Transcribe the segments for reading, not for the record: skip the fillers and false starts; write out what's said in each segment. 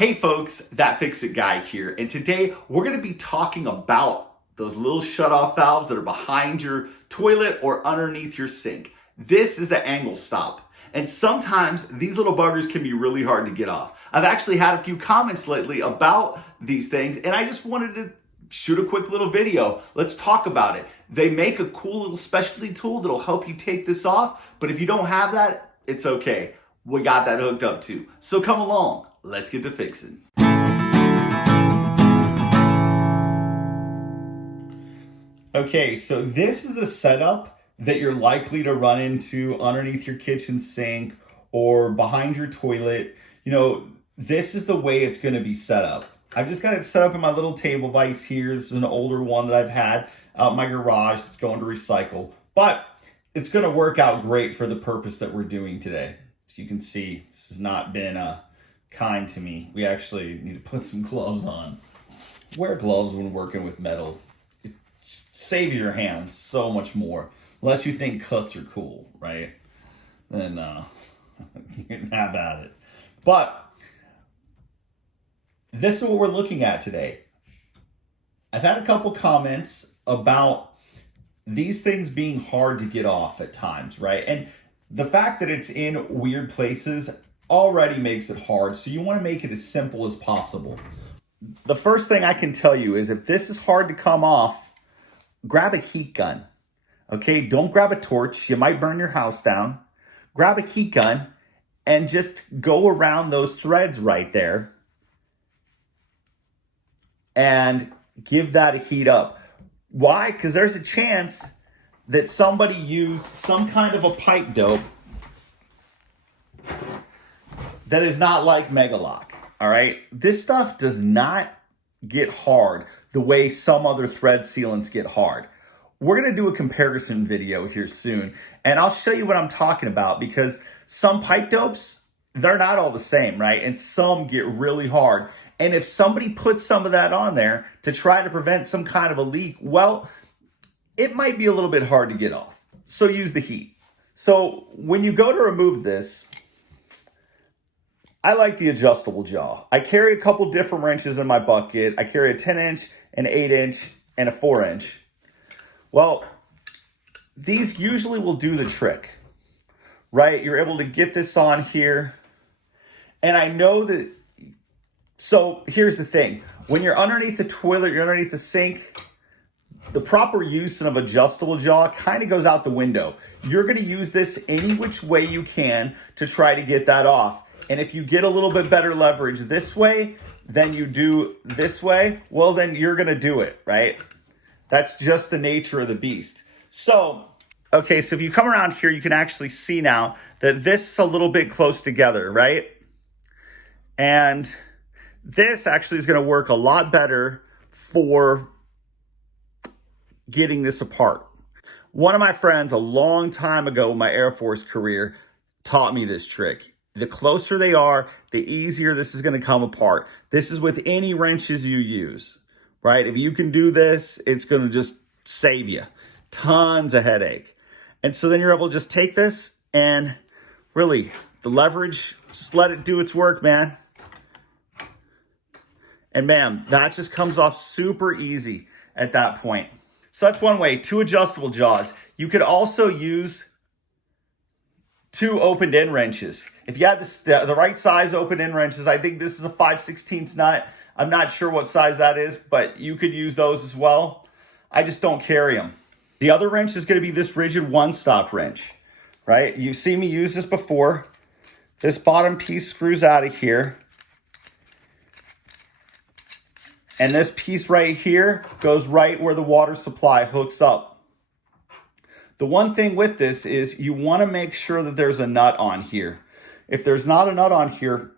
Hey folks, That Fix It Guy here, and today we're going to be talking about those little shutoff valves that are behind your toilet or underneath your sink. This is the angle stop, and sometimes these little buggers can be really hard to get off. I've actually had a few comments lately about these things, and I just wanted to shoot a quick little video. Let's talk about it. They make a cool little specialty tool that'll help you take this off, but if you don't have that, it's okay. We got that hooked up too. So come along. Let's get to fixing. Okay, so this is the setup that you're likely to run into underneath your kitchen sink or behind your toilet. You know, this is the way it's going to be set up. I've just got it set up in my little table vise here. This is an older one that I've had out in my garage that's going to recycle, but it's going to work out great for the purpose that we're doing today. As you can see, this has not been kind to me. We actually need to put some gloves on. Wear gloves when working with metal. It saves your hands so much more. Unless you think cuts are cool, right? Then you can have at it. But this is what we're looking at today. I've had a couple comments about these things being hard to get off at times, right? And the fact that it's in weird places already makes it hard, so you want to make it as simple as possible. The first thing I can tell you is if this is hard to come off, grab a heat gun. Okay, don't grab a torch. You might burn your house down. Grab a heat gun and just go around those threads right there and give that a heat up. Why? Because there's a chance that somebody used some kind of a pipe dope that is not like Megalock, all right? This stuff does not get hard the way some other thread sealants get hard. We're gonna do a comparison video here soon, and I'll show you what I'm talking about because some pipe dopes, they're not all the same, right? And some get really hard. And if somebody puts some of that on there to try to prevent some kind of a leak, well, it might be a little bit hard to get off. So use the heat. So when you go to remove this, I like the adjustable jaw. I carry a couple different wrenches in my bucket. I carry a 10-inch, an 8-inch, and a 4-inch. Well, these usually will do the trick, right? You're able to get this on here. And I know that, so here's the thing. When you're underneath the toilet, you're underneath the sink, the proper use of adjustable jaw kind of goes out the window. You're going to use this any which way you can to try to get that off. And if you get a little bit better leverage this way than you do this way, well, then you're going to do it, right? That's just the nature of the beast. So, okay, so if you come around here, you can actually see now that this is a little bit close together, right? And this actually is going to work a lot better for getting this apart. One of my friends a long time ago in my Air Force career taught me this trick. The closer they are, the easier this is going to come apart. This is with any wrenches you use, right? If you can do this, it's going to just save you tons of headache. And so then you're able to just take this and really the leverage, just let it do its work, man. And man, that just comes off super easy at that point. So that's one way, 2 adjustable jaws. You could also use 2 opened end wrenches. If you had the right size open end wrenches, I think this is a 5/16 nut. I'm not sure what size that is, but you could use those as well. I just don't carry them. The other wrench is going to be this rigid one-stop wrench, right? You've seen me use this before. This bottom piece screws out of here. And this piece right here goes right where the water supply hooks up. The one thing with this is you want to make sure that there's a nut on here. If there's not a nut on here,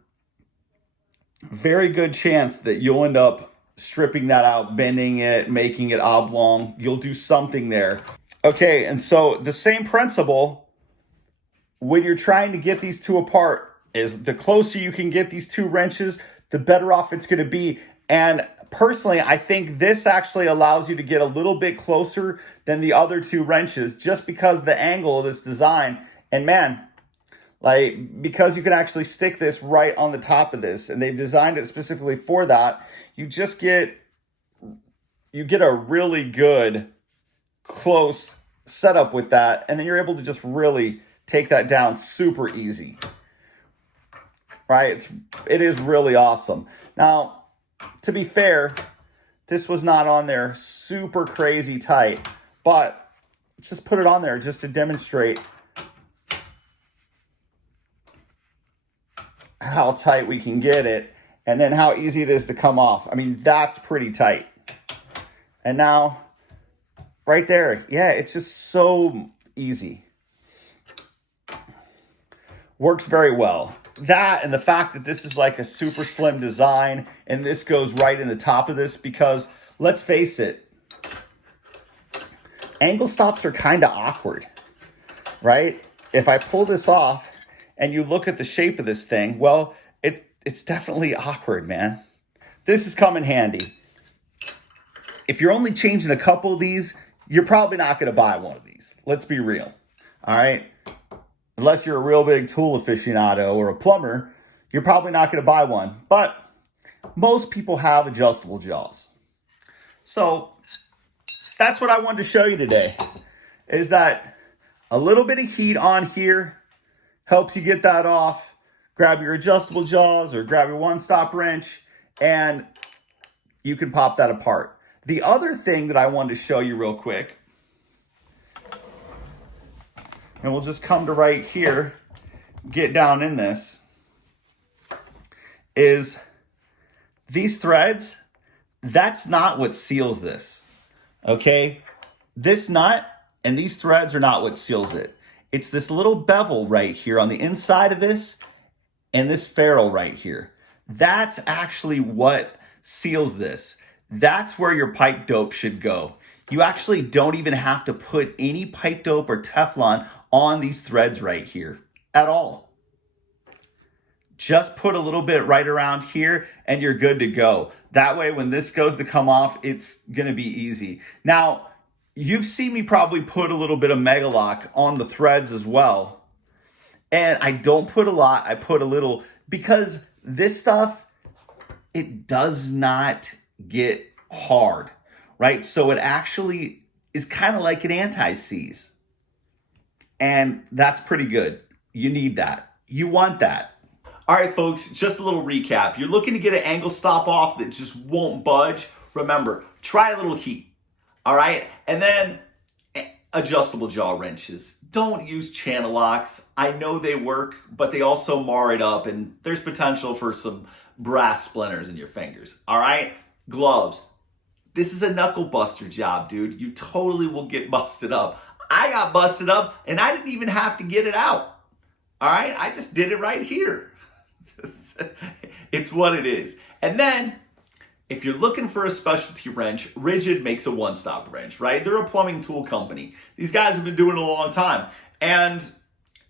very good chance that you'll end up stripping that out, bending it, making it oblong. You'll do something there. Okay, and so the same principle when you're trying to get these two apart is the closer you can get these 2 wrenches, the better off it's going to be. And personally, I think this actually allows you to get a little bit closer than the other 2 wrenches just because of the angle of this design. And man, Like, because you can actually stick this right on the top of this, and they've designed it specifically for that, you get a really good close setup with that, and then you're able to just really take that down super easy. Right? It is really awesome. Now, to be fair, this was not on there super crazy tight, but let's just put it on there just to demonstrate how tight we can get it, and then how easy it is to come off. I mean, that's pretty tight. And now, right there, yeah, it's just so easy. Works very well. That and the fact that this is like a super slim design, and this goes right in the top of this, because let's face it, angle stops are kind of awkward, right? If I pull this off and you look at the shape of this thing, well, it's definitely awkward, man. This has come in handy. If you're only changing a couple of these, you're probably not going to buy one of these. Let's be real. All right? Unless you're a real big tool aficionado or a plumber, you're probably not going to buy one. But most people have adjustable jaws. So that's what I wanted to show you today, is that a little bit of heat on here helps you get that off. Grab your adjustable jaws or grab your one-stop wrench, and you can pop that apart. The other thing that I wanted to show you real quick, and we'll just come to right here, get down in this, is these threads, that's not what seals this, okay? This nut and these threads are not what seals it. It's this little bevel right here on the inside of this and this ferrule right here. That's actually what seals this. That's where your pipe dope should go. You actually don't even have to put any pipe dope or Teflon on these threads right here at all. Just put a little bit right around here and you're good to go. That way, when this goes to come off, it's gonna be easy. Now, you've seen me probably put a little bit of Megalock on the threads as well. And I don't put a lot, I put a little, because this stuff, it does not get hard, right? So it actually is kind of like an anti-seize. And that's pretty good. You need that. You want that. All right, folks, just a little recap. You're looking to get an angle stop off that just won't budge. Remember, try a little heat, all right? And then adjustable jaw wrenches. Don't use channel locks. I know they work, but they also mar it up, and there's potential for some brass splinters in your fingers, all right? Gloves. This is a knuckle buster job, dude. You totally will get busted up. I got busted up, and I didn't even have to get it out, all right? I just did it right here. It's what it is. And then, if you're looking for a specialty wrench, Ridgid makes a one-stop wrench, right? They're a plumbing tool company. These guys have been doing it a long time. And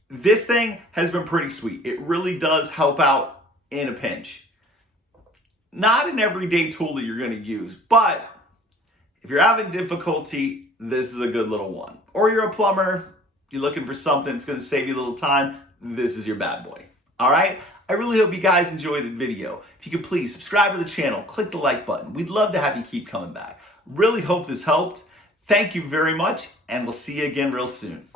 this thing has been pretty sweet. It really does help out in a pinch. Not an everyday tool that you're going to use, but if you're having difficulty, this is a good little one. Or you're a plumber, you're looking for something that's going to save you a little time, this is your bad boy. All right? I really hope you guys enjoyed the video. If you could please subscribe to the channel, click the like button. We'd love to have you keep coming back. Really hope this helped. Thank you very much, and we'll see you again real soon.